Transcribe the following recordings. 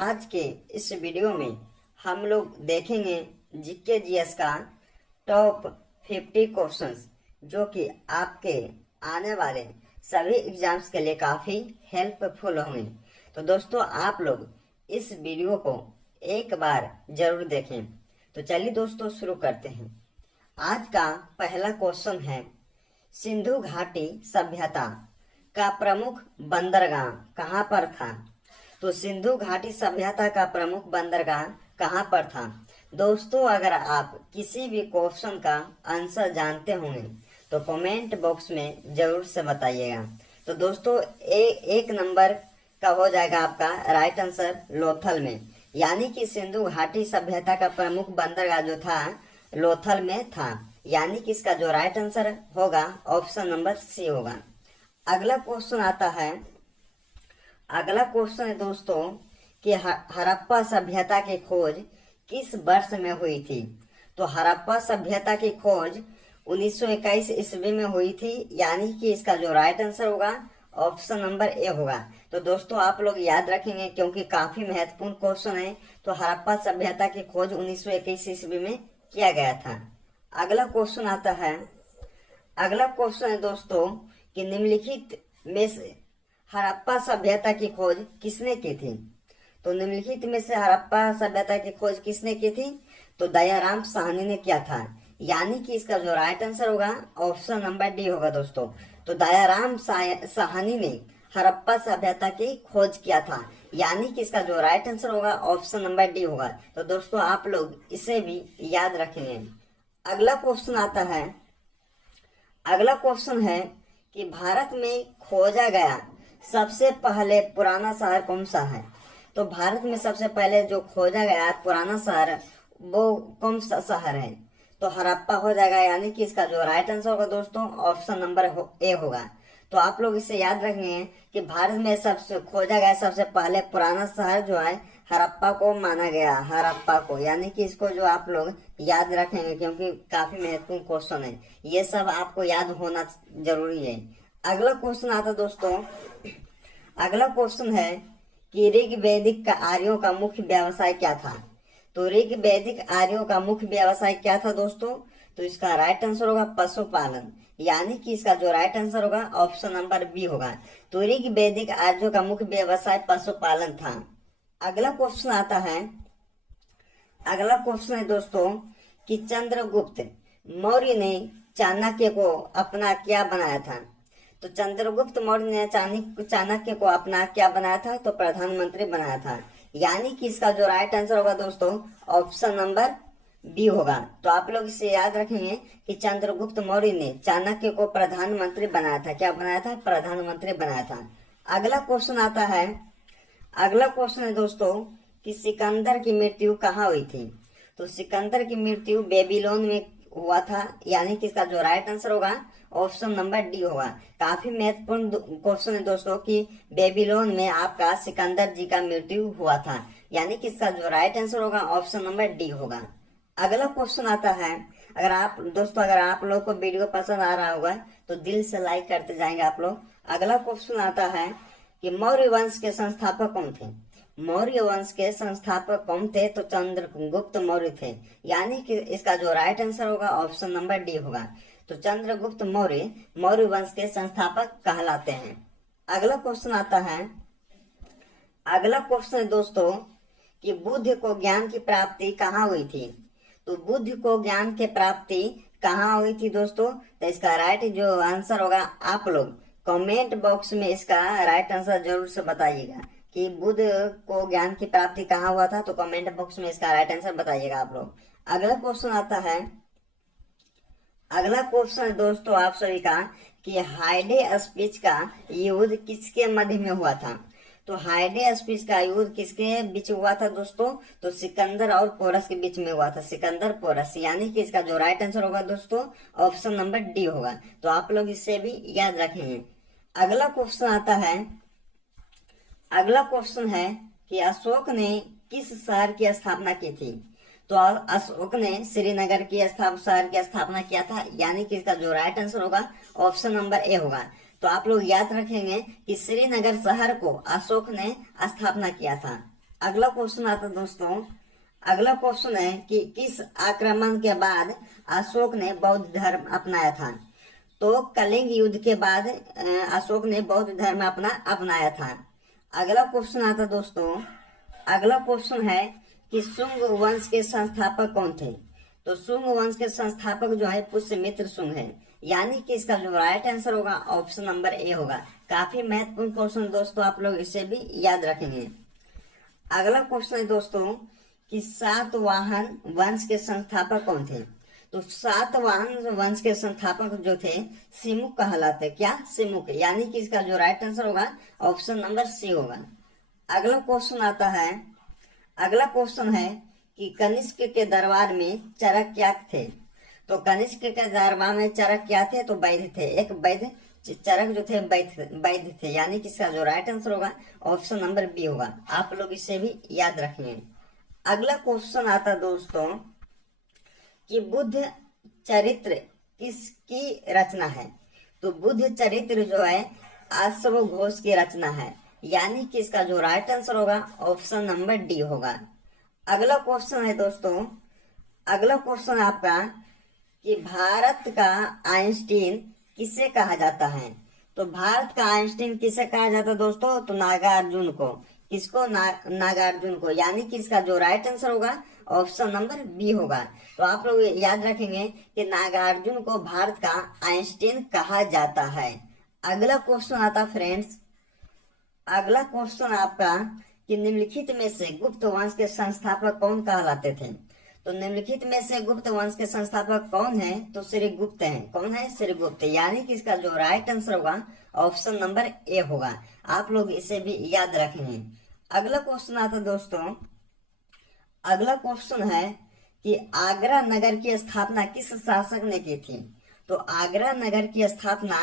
आज के इस वीडियो में हम लोग देखेंगे जीके जीएस का टॉप 50 क्वेश्चंस जो कि आपके आने वाले सभी एग्जाम्स के लिए काफ़ी हेल्पफुल होंगे। तो दोस्तों आप लोग इस वीडियो को एक बार जरूर देखें। तो चलिए दोस्तों शुरू करते हैं। आज का पहला क्वेश्चन है, सिंधु घाटी सभ्यता का प्रमुख बंदरगाह कहाँ पर था? तो सिंधु घाटी सभ्यता का प्रमुख बंदरगाह कहाँ पर था? दोस्तों अगर आप किसी भी क्वेश्चन का आंसर जानते होंगे तो कमेंट बॉक्स में जरूर से बताइएगा। तो दोस्तों एक नंबर का हो जाएगा आपका राइट आंसर लोथल में, यानी कि सिंधु घाटी सभ्यता का प्रमुख बंदरगाह जो था लोथल में था, यानी कि इसका जो राइट आंसर होगा ऑप्शन नंबर सी होगा। अगला क्वेश्चन आता है, अगला क्वेश्चन है दोस्तों कि हड़प्पा सभ्यता की खोज किस वर्ष में हुई थी? तो हड़प्पा सभ्यता की खोज 1921 ईस्वी में हुई थी, यानी कि इसका जो राइट आंसर होगा ऑप्शन नंबर ए होगा। तो दोस्तों आप लोग याद रखेंगे क्योंकि काफी महत्वपूर्ण क्वेश्चन है। तो हड़प्पा सभ्यता की खोज 1921 ईस्वी में किया गया था। अगला क्वेश्चन आता है, अगला क्वेश्चन है दोस्तों कि निम्नलिखित में से हड़प्पा सभ्यता की खोज किसने की थी? तो निम्नलिखित में से हड़प्पा सभ्यता की खोज किसने की थी? तो दयाराम साहनी ने किया था, यानी कि इसका जो राइट आंसर होगा ऑप्शन नंबर डी होगा दोस्तों। तो दयाराम साहनी ने हड़प्पा सभ्यता की खोज किया था, यानी कि इसका जो राइट आंसर होगा ऑप्शन नंबर डी होगा। तो दोस्तों आप लोग इसे भी याद रखेंगे। अगला क्वेश्चन आता है, अगला क्वेश्चन है कि भारत में खोजा गया सबसे पहले पुराना शहर कौन सा है? तो भारत में सबसे पहले जो खोजा गया पुराना शहर वो कौन सा शहर है? तो हड़प्पा हो जाएगा, यानी कि इसका जो राइट आंसर होगा दोस्तों ऑप्शन नंबर ए होगा। तो आप लोग इसे याद रखेंगे कि भारत में सबसे खोजा गया सबसे पहले पुराना शहर जो है हड़प्पा को माना गया, हड़प्पा को, यानी कि इसको जो आप लोग याद रखेंगे क्योंकि काफी महत्वपूर्ण क्वेश्चन है, ये सब आपको याद होना जरूरी है। अगला क्वेश्चन आता दोस्तों, अगला क्वेश्चन है कि ऋग वैदिक का आर्यों का मुख्य व्यवसाय क्या था? तो ऋग वैदिक आर्यों का मुख्य व्यवसाय क्या था दोस्तों? तो इसका राइट आंसर होगा पशुपालन, यानी कि इसका जो राइट आंसर होगा ऑप्शन नंबर बी होगा। तो ऋग वैदिक आर्यों का मुख्य व्यवसाय पशुपालन था। अगला क्वेश्चन आता है, अगला क्वेश्चन है दोस्तों कि चंद्रगुप्त मौर्य ने चाणक्य को अपना क्या बनाया था? तो चंद्रगुप्त मौर्य ने चाणक्य को अपना क्या बनाया था? तो प्रधानमंत्री बनाया था, यानी कि इसका जो राइट आंसर होगा दोस्तों ऑप्शन नंबर बी होगा। तो आप लोग इसे याद रखेंगे कि चंद्रगुप्त मौर्य ने चाणक्य को प्रधानमंत्री बनाया था। क्या बनाया था? प्रधानमंत्री बनाया था। अगला क्वेश्चन आता है, अगला क्वेश्चन है दोस्तों कि सिकंदर की मृत्यु कहाँ हुई थी? तो सिकंदर की मृत्यु बेबीलोन में हुआ था, यानी कि इसका जो राइट आंसर होगा ऑप्शन नंबर डी होगा। काफी महत्वपूर्ण क्वेश्चन है दोस्तों कि बेबीलोन में आपका सिकंदर जी का मृत्यु हुआ था, यानी कि इसका जो राइट आंसर होगा ऑप्शन नंबर डी होगा। अगला क्वेश्चन आता है, अगर आप दोस्तों अगर आप लोग को वीडियो पसंद आ रहा होगा तो दिल से लाइक करते जाएंगे आप लोग। अगला क्वेश्चन आता है कि मौर्य वंश के संस्थापक कौन थे? मौर्य वंश के संस्थापक कौन थे? तो चंद्रगुप्त मौर्य थे, यानी कि इसका जो राइट आंसर होगा ऑप्शन नंबर डी होगा। तो चंद्रगुप्त मौर्य मौर्य वंश के संस्थापक कहलाते हैं। अगला क्वेश्चन आता है, अगला क्वेश्चन है दोस्तों कि बुद्ध को ज्ञान की प्राप्ति कहाँ हुई थी? तो बुद्ध को ज्ञान की प्राप्ति कहाँ हुई थी दोस्तों? तो इसका राइट जो आंसर होगा आप लोग कमेंट बॉक्स में इसका राइट आंसर जरूर से बताइएगा कि बुद्ध को ज्ञान की प्राप्ति कहाँ हुआ था। तो कमेंट बॉक्स में इसका राइट आंसर बताइएगा आप लोग। अगला क्वेश्चन आता है, अगला क्वेश्चन है दोस्तों आप सभी का कि हाइडे स्पीच का युद्ध किसके मध्य में हुआ था? तो हाइडे स्पीच का युद्ध किसके बीच हुआ था दोस्तों? तो सिकंदर और पोरस के बीच में हुआ था, सिकंदर पोरस, यानी कि इसका जो राइट आंसर होगा दोस्तों ऑप्शन नंबर डी होगा। तो आप लोग इसे भी याद रखेंगे। अगला क्वेश्चन आता है, अगला क्वेश्चन है कि अशोक ने किस शहर की स्थापना की थी? तो अशोक ने श्रीनगर की शहर की स्थापना किया था, यानी कि इसका जो राइट आंसर होगा ऑप्शन नंबर ए होगा। तो आप लोग याद रखेंगे कि श्रीनगर शहर को अशोक ने स्थापना किया था। अगला क्वेश्चन आता दोस्तों, अगला क्वेश्चन है कि किस आक्रमण के बाद अशोक ने बौद्ध धर्म अपनाया था। तो कलिंग युद्ध के बाद अशोक ने बौद्ध धर्म अपनाया था। अगला क्वेश्चन आता दोस्तों, अगला क्वेश्चन है कि शुंग वंश के संस्थापक कौन थे। तो शुंग वंश के संस्थापक जो है पुष्यमित्र शुंग है, यानी कि इसका जो राइट आंसर होगा ऑप्शन नंबर ए होगा। काफी महत्वपूर्ण क्वेश्चन दोस्तों, आप लोग इसे भी याद रखेंगे। अगला क्वेश्चन है दोस्तों कि सातवाहन वंश के संस्थापक कौन थे। तो सातवाहन वंश के संस्थापक जो थे सिमुक कहलाते। क्या? सिमुक, यानी कि इसका जो राइट आंसर होगा ऑप्शन नंबर सी होगा। अगला क्वेश्चन आता है, अगला क्वेश्चन है कि कनिष्क के दरबार में चरक क्या थे। तो कनिष्क के दरबार में चरक क्या थे? तो वैद्य थे। एक वैद्य चरक जो थे वैद्य थे, यानी कि इसका जो राइट आंसर होगा ऑप्शन नंबर बी होगा। आप लोग इसे भी याद रखेंगे। अगला क्वेश्चन आता दोस्तों कि बुद्ध चरित्र किसकी रचना है। तो बुद्ध चरित्र जो है अश्व घोष की रचना है, यानी कि इसका जो राइट आंसर होगा ऑप्शन नंबर डी होगा। अगला क्वेश्चन है दोस्तों, अगला क्वेश्चन आपका कि भारत का आइंस्टीन किसे कहा जाता है। तो भारत का आइंस्टीन किसे कहा जाता है दोस्तों? तो नागार्जुन को। किसको? नागार्जुन को, यानी कि इसका जो राइट आंसर होगा ऑप्शन नंबर बी होगा। तो आप लोग याद रखेंगे कि नागार्जुन को भारत का आइंस्टीन कहा जाता है। अगला क्वेश्चन आता फ्रेंड्स, अगला क्वेश्चन आपका कि निम्नलिखित में से गुप्त वंश के संस्थापक कौन कहलाते थे। तो निम्नलिखित में से गुप्त वंश के संस्थापक कौन है? तो श्रीगुप्त हैं। कौन है? श्रीगुप्त, यानी कि इसका जो राइट आंसर होगा ऑप्शन नंबर ए होगा। आप लोग इसे भी याद रखेंगे। अगला क्वेश्चन आता दोस्तों, अगला क्वेश्चन है कि आगरा नगर की स्थापना किस शासक ने की थी। तो आगरा नगर की स्थापना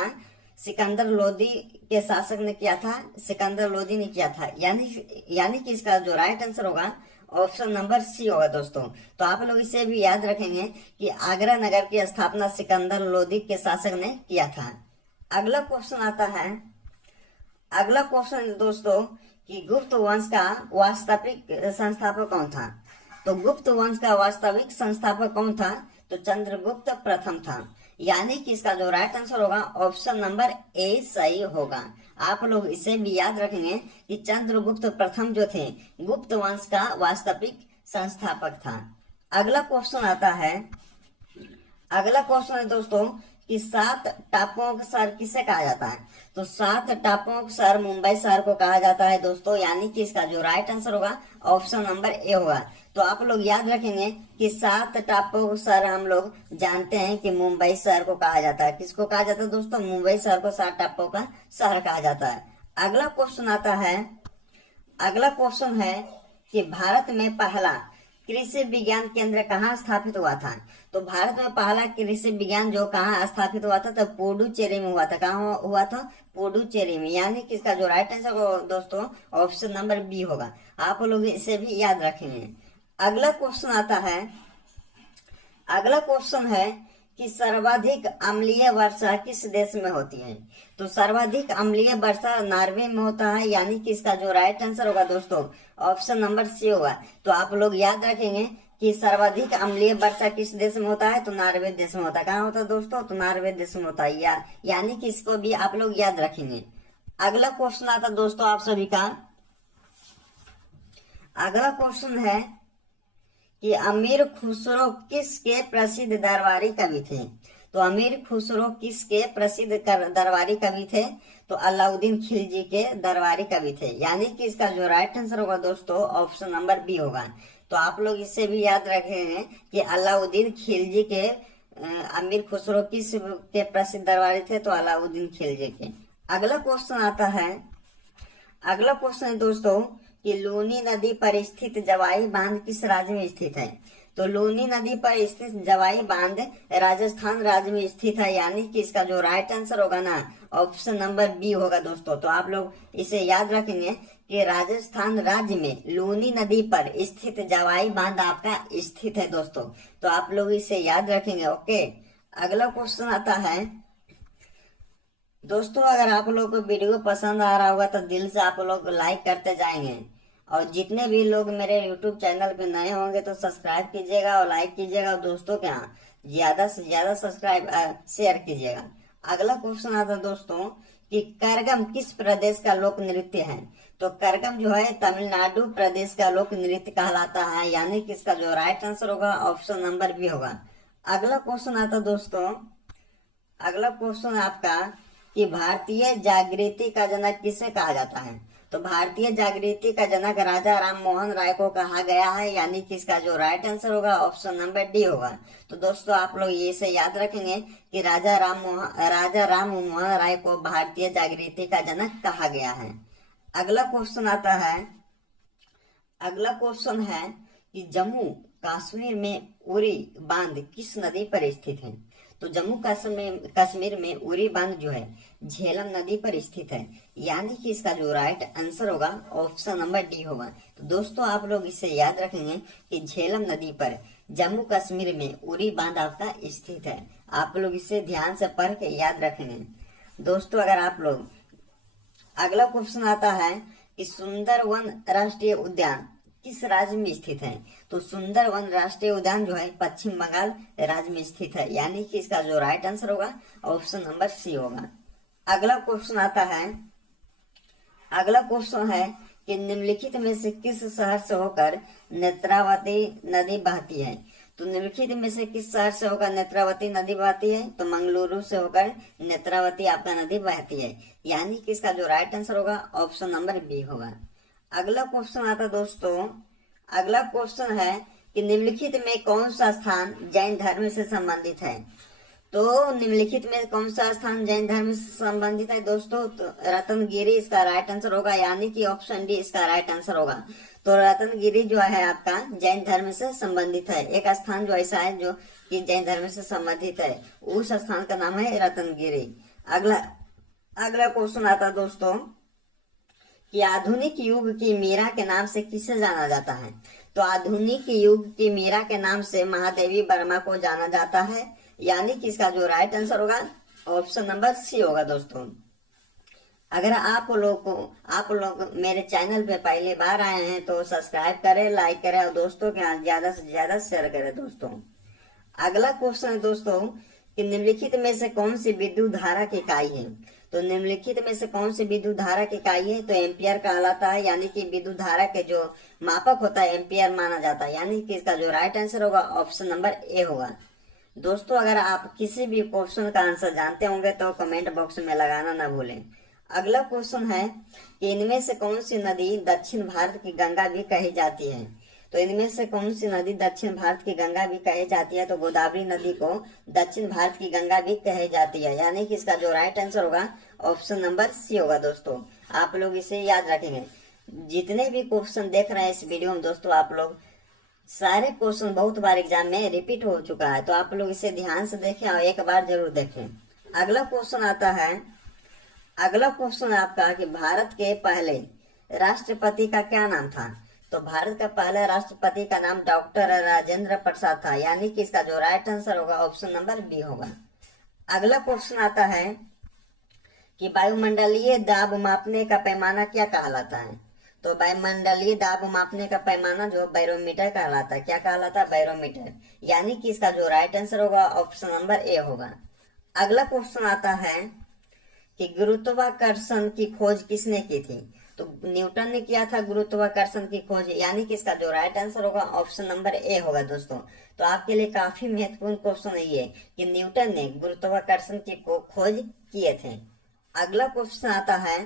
सिकंदर लोदी के शासक ने किया था। सिकंदर लोदी ने किया था, यानी कि इसका जो राइट आंसर होगा ऑप्शन नंबर सी होगा दोस्तों। तो आप लोग इसे भी याद रखेंगे कि आगरा नगर की स्थापना सिकंदर लोदी के शासक ने किया था। अगला क्वेश्चन आता है, अगला क्वेश्चन दोस्तों कि गुप्त वंश का वास्तविक संस्थापक कौन था। तो गुप्त वंश का वास्तविक संस्थापक कौन था? तो चंद्रगुप्त प्रथम था, यानी कि इसका जो राइट आंसर होगा ऑप्शन नंबर ए सही होगा। आप लोग इसे भी याद रखेंगे कि चंद्रगुप्त प्रथम जो थे गुप्त वंश का वास्तविक संस्थापक था। अगला क्वेश्चन आता है, अगला क्वेश्चन है दोस्तों कि 7 टापुओं का शहर किसे कहा जाता है। तो 7 टापुओं का शहर मुंबई शहर को कहा जाता है दोस्तों, यानी कि इसका जो राइट आंसर होगा ऑप्शन नंबर ए होगा। तो आप लोग याद रखेंगे कि 7 टापुओं का शहर हम लोग जानते हैं कि मुंबई शहर को कहा जाता है। किसको कहा जाता है दोस्तों? मुंबई शहर को 7 टापुओं का शहर कहा जाता है। अगला क्वेश्चन आता है, अगला क्वेश्चन है कि भारत में पहला कृषि विज्ञान केंद्र कहाँ स्थापित हुआ था। तो भारत में पहला कृषि विज्ञान जो कहाँ स्थापित हुआ था? तो पुडुचेरी में हुआ था। कहाँ हुआ था? पुडुचेरी में, यानी कि इसका जो राइट आंसर दोस्तों ऑप्शन नंबर बी होगा। आप लोग इसे भी याद रखेंगे। अगला क्वेश्चन आता है, अगला क्वेश्चन है कि सर्वाधिक अम्लीय वर्षा किस देश में होती है। तो सर्वाधिक अम्लीय वर्षा नॉर्वे में होता है, यानी कि इसका जो राइट आंसर होगा दोस्तों ऑप्शन नंबर सी होगा। तो आप लोग याद रखेंगे कि सर्वाधिक अम्लीय वर्षा किस देश में होता है? तो नॉर्वे देश में होता है। कहाँ होता है दोस्तों? तो नॉर्वे देश में होता है, यानी कि इसको भी आप लोग याद रखेंगे। अगला क्वेश्चन आता दोस्तों आप सभी का, अगला क्वेश्चन है कि अमीर खुसरो किसके प्रसिद्ध दरबारी कवि थे। तो अमीर खुसरो किसके प्रसिद्ध दरबारी कवि थे? तो अलाउद्दीन खिलजी के दरबारी कवि थे, यानी कि इसका जो राइट आंसर होगा दोस्तों ऑप्शन नंबर बी होगा। तो आप लोग इससे भी याद रखेंगे कि अलाउद्दीन खिलजी के अमीर खुसरो किस के प्रसिद्ध दरबारी थे? तो अलाउद्दीन खिलजी के। अगला क्वेश्चन आता है, अगला क्वेश्चन है दोस्तों कि लूनी नदी पर स्थित जवाई बांध किस राज्य में स्थित है। तो लूनी नदी पर स्थित जवाई बांध राजस्थान राज्य में स्थित है, यानी कि इसका जो राइट आंसर होगा ना ऑप्शन नंबर बी होगा दोस्तों। तो आप लोग इसे याद रखेंगे कि राजस्थान राज्य में लूनी नदी पर स्थित जवाई बांध आपका स्थित है दोस्तों। तो आप लोग इसे याद रखेंगे। ओके, अगला क्वेश्चन आता है दोस्तों, अगर आप लोग को वीडियो पसंद आ रहा होगा तो दिल से आप लोग लाइक करते जाएंगे और जितने भी लोग मेरे यूट्यूब चैनल पे नए होंगे तो सब्सक्राइब कीजिएगा और लाइक कीजिएगा, और दोस्तों के यहाँ ज्यादा से ज्यादा सब्सक्राइब शेयर कीजिएगा। अगला क्वेश्चन आता है दोस्तों कि करगम किस प्रदेश का लोक नृत्य है। तो करगम जो है तमिलनाडु प्रदेश का लोक नृत्य कहलाता है, यानी कि इसका जो राइट आंसर होगा ऑप्शन नंबर बी होगा। अगला क्वेश्चन आता है दोस्तों, अगला क्वेश्चन आपका कि भारतीय जागृति का जनक किसे कहा जाता है। तो भारतीय जागृति का जनक राजा राम मोहन राय को कहा गया है, यानी कि इसका जो राइट आंसर होगा ऑप्शन नंबर डी होगा। तो दोस्तों आप लोग ये से याद रखेंगे कि राजा राम मोहन राय को भारतीय जागृति का जनक कहा गया है। अगला क्वेश्चन आता है, अगला क्वेश्चन है कि जम्मू कश्मीर में उरी बांध किस नदी पर स्थित है। तो जम्मू कश्मीर में उरी बांध जो है झेलम नदी पर स्थित है, यानी कि इसका जो राइट आंसर होगा ऑप्शन नंबर डी होगा। तो दोस्तों आप लोग इसे याद रखेंगे कि झेलम नदी पर जम्मू कश्मीर में उरी बांध आपका स्थित है। आप लोग इसे ध्यान से पढ़ के याद रखेंगे। दोस्तों अगर आप लोग, अगला क्वेश्चन आता है कि सुंदरवन राष्ट्रीय उद्यान किस राज्य में स्थित है। तो सुंदरवन राष्ट्रीय उद्यान जो है पश्चिम बंगाल राज्य में स्थित है, यानी कि इसका जो राइट आंसर होगा ऑप्शन नंबर सी होगा। अगला क्वेश्चन आता है, अगला क्वेश्चन है कि निम्नलिखित में से किस शहर से होकर नेत्रावती नदी बहती है। तो निम्नलिखित में से किस शहर से होकर नेत्रावती नदी बहती है। तो मंगलुरु से होकर नेत्रावती आपका नदी बहती है, यानी कि इसका जो राइट आंसर होगा ऑप्शन नंबर बी होगा। अगला क्वेश्चन आता दोस्तों, अगला क्वेश्चन है कि निम्नलिखित में कौन सा स्थान जैन धर्म से संबंधित है। तो निम्नलिखित में कौन सा स्थान जैन धर्म से संबंधित है दोस्तों। तो रत्नगिरी इसका राइट आंसर होगा, यानी कि ऑप्शन डी इसका राइट आंसर होगा। तो रत्नगिरी जो है आपका जैन धर्म से संबंधित है। एक स्थान जो ऐसा है जो कि जैन धर्म से संबंधित है, उस स्थान का नाम है रत्नगिरी। अगला क्वेश्चन आता दोस्तों कि आधुनिक युग की मीरा के नाम से किसे जाना जाता है। तो आधुनिक युग की मीरा के नाम से महादेवी वर्मा को जाना जाता है, यानी कि इसका जो राइट आंसर होगा ऑप्शन नंबर सी होगा। दोस्तों अगर आप लोग मेरे चैनल पे पहली बार आए हैं तो सब्सक्राइब करें, लाइक करें और दोस्तों के यहाँ ज्यादा से ज्यादा शेयर करें। दोस्तों अगला क्वेश्चन है दोस्तों कि निम्नलिखित में से कौन सी विद्युत धारा की इकाई है। तो निम्नलिखित में से कौन सी विद्युत धारा की इकाई है। तो एम्पियर कहलाता है, यानी कि विद्युत धारा के जो मापक होता है एम्पियर माना जाता है, यानी कि इसका जो राइट आंसर होगा ऑप्शन नंबर ए होगा। दोस्तों अगर आप किसी भी क्वेश्चन का आंसर जानते होंगे तो कमेंट बॉक्स में लगाना ना भूलें। अगला क्वेश्चन है कि इनमें से कौन सी नदी दक्षिण भारत की गंगा भी कही जाती है। तो इनमें से कौन सी नदी दक्षिण भारत की गंगा भी कही जाती है। तो गोदावरी नदी को दक्षिण भारत की गंगा भी कही जाती है, यानी कि इसका जो राइट आंसर होगा ऑप्शन नंबर सी होगा। दोस्तों आप लोग इसे याद रखेंगे। जितने भी क्वेश्चन देख रहे हैं इस वीडियो में दोस्तों, आप लोग सारे क्वेश्चन बहुत बार एग्जाम में रिपीट हो चुका है, तो आप लोग इसे ध्यान से देखें और एक बार जरूर देखें। अगला क्वेश्चन आता है, अगला क्वेश्चन है आपका कि भारत के पहले राष्ट्रपति का क्या नाम था। तो भारत का पहला राष्ट्रपति का नाम डॉक्टर राजेंद्र प्रसाद था, यानी कि इसका जो राइट आंसर होगा ऑप्शन नंबर बी होगा। अगला क्वेश्चन आता है कि वायुमंडलीय दाब मापने का पैमाना क्या कहलाता है। तो वायुमंडलीय दाब मापने का पैमाना जो बैरोमीटर कहलाता है, क्या कहलाता है, बैरोमीटर, यानी कि इसका जो राइट आंसर होगा ऑप्शन नंबर ए होगा। अगला क्वेश्चन आता है कि गुरुत्वाकर्षण की खोज किसने की थी। तो न्यूटन ने किया था गुरुत्वाकर्षण की खोज, यानी कि इसका जो राइट आंसर होगा ऑप्शन नंबर ए होगा। दोस्तों तो आपके लिए काफी महत्वपूर्ण क्वेश्चन है ये कि न्यूटन ने गुरुत्वाकर्षण की खोज किए थे। अगला क्वेश्चन आता है,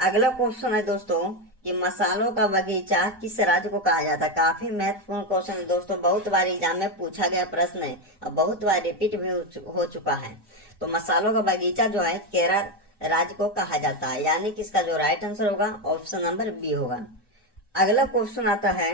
अगला क्वेश्चन है दोस्तों कि मसालों का बगीचा किस राज्य को कहा जाता है। काफी महत्वपूर्ण क्वेश्चन है दोस्तों, बहुत बार एग्जाम में पूछा गया प्रश्न है और बहुत बार रिपीट भी हो चुका है। तो मसालों का बगीचा जो है केरल राज्य को कहा जाता है, यानी कि इसका जो राइट आंसर होगा ऑप्शन नंबर बी होगा। अगला क्वेश्चन आता है,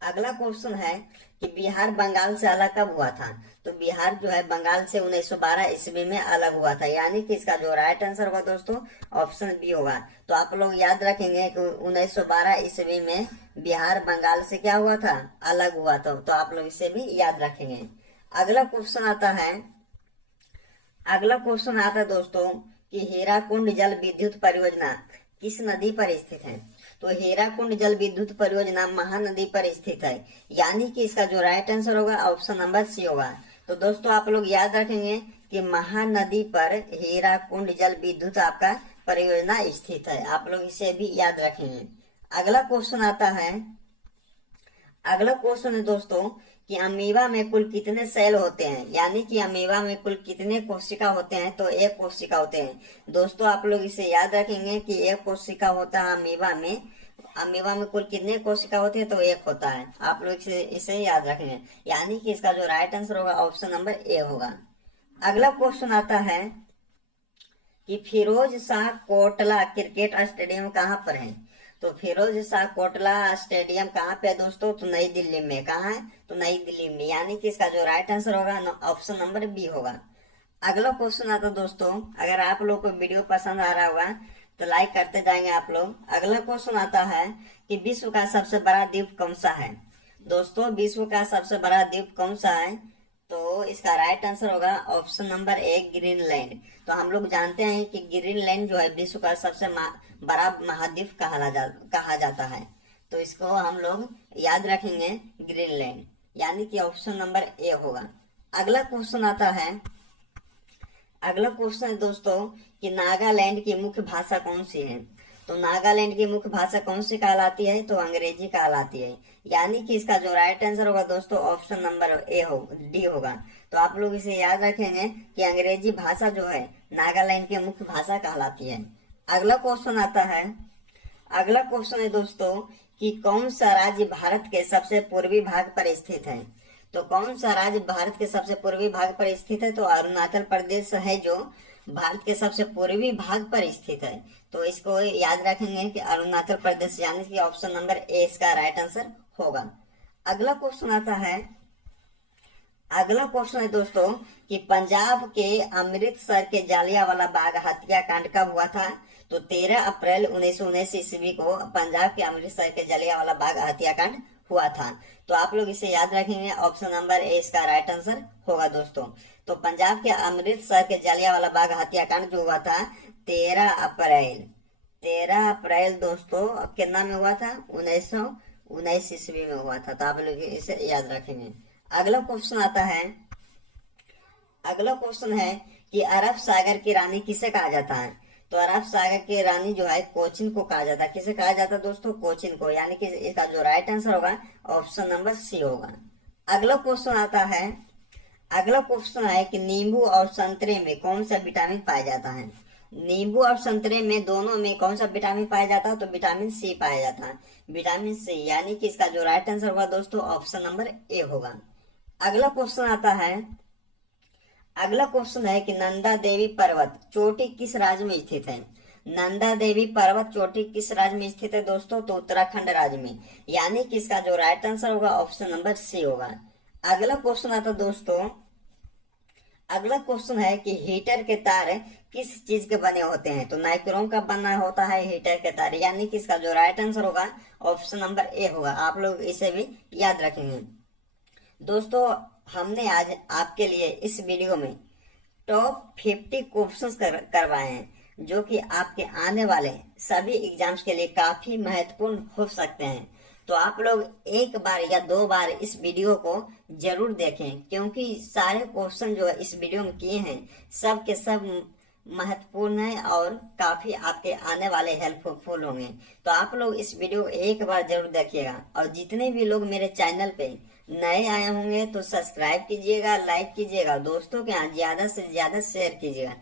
अगला क्वेश्चन है कि बिहार बंगाल से अलग कब हुआ था। तो बिहार जो है बंगाल से 1912 ईस्वी में अलग हुआ था, यानी कि इसका जो राइट आंसर होगा दोस्तों ऑप्शन बी होगा। तो आप लोग याद रखेंगे कि 1912 ईस्वी में बिहार बंगाल से क्या हुआ था, अलग हुआ था। तो आप लोग इसे भी याद रखेंगे। अगला क्वेश्चन आता है, अगला क्वेश्चन आता है दोस्तों कि हीराकुंड जल विद्युत परियोजना किस नदी पर स्थित है। तो हीराकुंड जल विद्युत परियोजना महानदी पर स्थित है, यानी कि इसका जो राइट आंसर होगा ऑप्शन नंबर सी होगा। तो दोस्तों आप लोग याद रखेंगे कि महानदी पर हीराकुंड जल विद्युत आपका परियोजना स्थित है, आप लोग इसे भी याद रखेंगे। अगला क्वेश्चन आता है, अगला क्वेश्चन है दोस्तों कि अमीबा में कुल कितने सेल होते हैं, यानी कि अमीबा में कुल कितने कोशिका होते हैं। तो एक कोशिका होते हैं दोस्तों, आप लोग इसे याद रखेंगे कि एक कोशिका होता है अमीबा में। अमीबा में कुल कितने कोशिका होते हैं, तो एक होता है, आप लोग इसे याद रखेंगे, यानी कि इसका जो राइट आंसर होगा ऑप्शन नंबर ए होगा। अगला क्वेश्चन आता है कि फिरोज शाह कोटला क्रिकेट स्टेडियम कहाँ पर है। तो फिरोज शाह कोटला स्टेडियम कहाँ पे है दोस्तों, तो नई दिल्ली में। कहाँ है, तो नई दिल्ली में, यानी कि इसका जो राइट आंसर होगा ऑप्शन नंबर बी होगा। अगला क्वेश्चन आता है दोस्तों, अगर आप लोग को वीडियो पसंद आ रहा होगा तो लाइक करते जाएंगे आप लोग। अगला क्वेश्चन आता है कि विश्व का सबसे बड़ा द्वीप कौन सा है। दोस्तों विश्व का सबसे बड़ा द्वीप कौन सा है, तो इसका राइट आंसर होगा ऑप्शन नंबर ए ग्रीनलैंड। तो हम लोग जानते हैं कि ग्रीनलैंड जो है विश्व का सबसे बड़ा महाद्वीप कहा जाता है, तो इसको हम लोग याद रखेंगे ग्रीनलैंड, यानी कि ऑप्शन नंबर ए होगा। अगला क्वेश्चन आता है, अगला क्वेश्चन है दोस्तों कि नागालैंड की मुख्य भाषा कौन सी है। तो नागालैंड की मुख्य भाषा कौन सी कहलाती है, तो अंग्रेजी कहलाती है, यानी कि इसका जो राइट आंसर होगा दोस्तों ऑप्शन नंबर डी होगा। तो आप लोग इसे याद रखेंगे कि अंग्रेजी भाषा जो है नागालैंड की मुख्य भाषा कहलाती है। अगला क्वेश्चन आता है, अगला क्वेश्चन है दोस्तों कि कौन सा राज्य भारत के सबसे पूर्वी भाग पर स्थित है। तो कौन सा राज्य भारत के सबसे पूर्वी भाग पर स्थित है, तो अरुणाचल प्रदेश है जो भारत के सबसे पूर्वी भाग पर स्थित है। तो इसको याद रखेंगे कि अरुणाचल प्रदेश, यानी कि ऑप्शन नंबर ए इसका राइट आंसर होगा। अगला क्वेश्चन आता है, अगला क्वेश्चन है दोस्तों कि पंजाब के अमृतसर के जालियांवाला बाग हत्याकांड कब हुआ था। तो 13 अप्रैल 1919 ईस्वी को पंजाब के अमृतसर के जालियांवाला बाग हत्याकांड हुआ था। तो आप लोग इसे याद रखेंगे, ऑप्शन नंबर ए इसका राइट आंसर होगा दोस्तों। तो पंजाब के अमृतसर के जालियांवाला बाग हत्याकांड जो हुआ था 13 अप्रैल दोस्तों कितना में हुआ था, 1919 ईस्वी में हुआ था। तो आप लोग इसे याद रखेंगे। अगला क्वेश्चन आता है, अगला क्वेश्चन है कि अरब सागर की रानी किसे कहा जाता है। तो अरब सागर की रानी जो है कोचिन को कहा जाता है। किसे कहा जाता है दोस्तों, कोचिन को, यानी कि इसका जो राइट आंसर होगा ऑप्शन नंबर सी होगा। अगला क्वेश्चन आता है, अगला क्वेश्चन है कि नींबू और संतरे में कौन सा विटामिन पाया जाता है। नींबू और संतरे में दोनों में कौन सा विटामिन पाया जाता है, तो विटामिन सी पाया जाता है, विटामिन सी, यानी कि इसका जो राइट आंसर होगा दोस्तों ऑप्शन नंबर ए होगा। अगला क्वेश्चन आता है, अगला क्वेश्चन है कि नंदा देवी पर्वत चोटी किस राज्य में स्थित है। नंदा देवी पर्वत चोटी किस राज्य में स्थित है दोस्तों, तो उत्तराखंड राज्य में, यानी कि इसका जो राइट आंसर होगा ऑप्शन नंबर सी होगा। अगला क्वेश्चन आता दोस्तों, अगला क्वेश्चन है कि हीटर के तार किस चीज के बने होते हैं। तो नाइक्रोम का बना होता है हीटर के तार, यानी कि इसका जो राइट आंसर होगा ऑप्शन नंबर ए होगा। आप लोग इसे भी याद रखेंगे। दोस्तों हमने आज आपके लिए इस वीडियो में टॉप 50 क्वेश्चंस करवाए हैं, जो कि आपके आने वाले सभी एग्जाम्स के लिए काफी महत्वपूर्ण हो सकते हैं। तो आप लोग एक बार या 2 बार इस वीडियो को जरूर देखें, क्योंकि सारे क्वेश्चन जो इस वीडियो में किए हैं सब के सब महत्वपूर्ण है और काफी आपके आने वाले हेल्पफुल होंगे। तो आप लोग इस वीडियो को एक बार जरूर देखिएगा, और जितने भी लोग मेरे चैनल पे नए आए होंगे तो सब्सक्राइब कीजिएगा, लाइक कीजिएगा, दोस्तों के यहाँ ज्यादा से ज्यादा शेयर कीजिएगा।